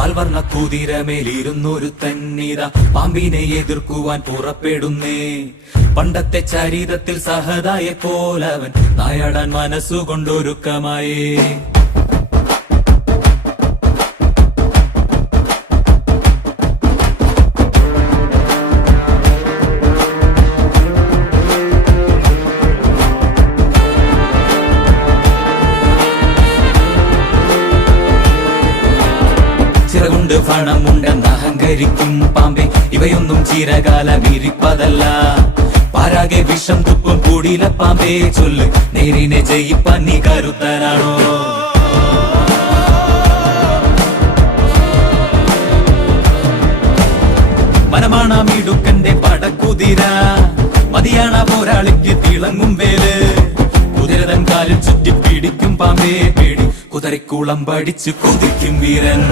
പാൽവർണ്ണ കുതിരമേലിരുന്നൊരു തന്നിത പാമ്പിനെ എതിർക്കുവാൻ പുറപ്പെടുന്നേ. പണ്ടത്തെ ചരിതത്തിൽ സഹതായെ പോലവൻ നായാടാൻ മനസ്സുകൊണ്ടൊരുക്കമായേ. ചിറകുണ്ട് പണമുണ്ടെന്ന് അഹങ്കരിക്കും പാമ്പേ, ഇവയൊന്നും ചിരകാലം ഇരിപ്പതല്ല. പാരാകെ വിഷം തുപ്പും കൂടിയില പാമ്പേ, ചൊല്ല് നേരിനെ ജയിപ്പാൻ നീ കരുത്തനാണോ? മനമാണ മിടുക്കന്റെ പടക്കുതിര, മതിയാണ പോരാളിക്ക് തിളങ്ങും വേല്. കുതിരതൻ കാലിൽ ചുറ്റി പിടിക്കും പാമ്പേ പേടി, കുതിരക്കുളം പഠിച്ചു കൊതിക്കും വീരൻ.